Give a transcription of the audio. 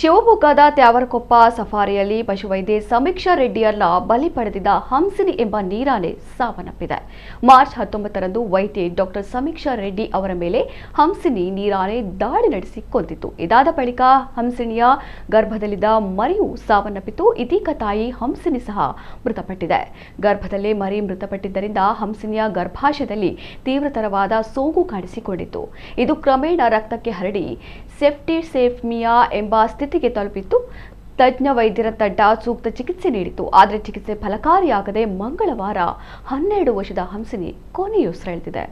ಶಿವಮೊಗ್ಗದ ತ್ಯಾವರಕೊಪ್ಪ ಸಫಾರಿಯಲ್ಲಿ ಪಶುವೈದ್ಯೆ ಸಮೀಕ್ಷಾ ರೆಡ್ಡಿಯನ್ನ ಬಲಿ ಪಡೆದಿದ್ದ ಹಂಸಿನಿ ಎಂಬ ನೀರಾನೆ ಸಾವನ್ನಪ್ಪಿದೆ. ಮಾರ್ಚ್ 19ರಂದು ವೈದ್ಯೆ ಡಾಕ್ಟರ್ ಸಮೀಕ್ಷಾ ರೆಡ್ಡಿ ಅವರ ಮೇಲೆ ಹಂಸಿನಿ ನೀರಾನೆ ದಾಳಿ ನಡೆಸಿ ಕೊಂದಿತ್ತು. ಇದಾದ ಬಳಿಕ ಹಂಸಿನಿಯ ಗರ್ಭದಲ್ಲಿದ್ದ ಮರಿಯು ಸಾವನ್ನಪ್ಪಿತು. ಇದೀಗ ತಾಯಿ ಹಂಸಿನಿ ಸಹ ಮೃತಪಟ್ಟಿದೆ. ಗರ್ಭದಲ್ಲೇ ಮರಿ ಮೃತಪಟ್ಟಿದ್ದರಿಂದ ಹಂಸಿನಿಯ ಗರ್ಭಾಶಯದಲ್ಲಿ ತೀವ್ರತರವಾದ ಸೋಂಕು ಕಾಣಿಸಿಕೊಂಡಿತ್ತು. ಇದು ಕ್ರಮೇಣ ರಕ್ತಕ್ಕೆ ಹರಡಿ ಸೆಪ್ಟಿಸೆಮಿಯಾ ಎಂಬ ಸ್ಥಿತಿಗೆ ತಲುಪಿತ್ತು. ತಜ್ಞ ವೈದ್ಯರ ತಂಡ ಸೂಕ್ತ ಚಿಕಿತ್ಸೆ ನೀಡಿತು. ಆದರೆ ಚಿಕಿತ್ಸೆ ಫಲಕಾರಿಯಾಗದೆ ಮಂಗಳವಾರ 12 ವರ್ಷದ ಹಂಸಿನಿ ಕೊನೆಯುಸಿರೆಳೆದಿದೆ.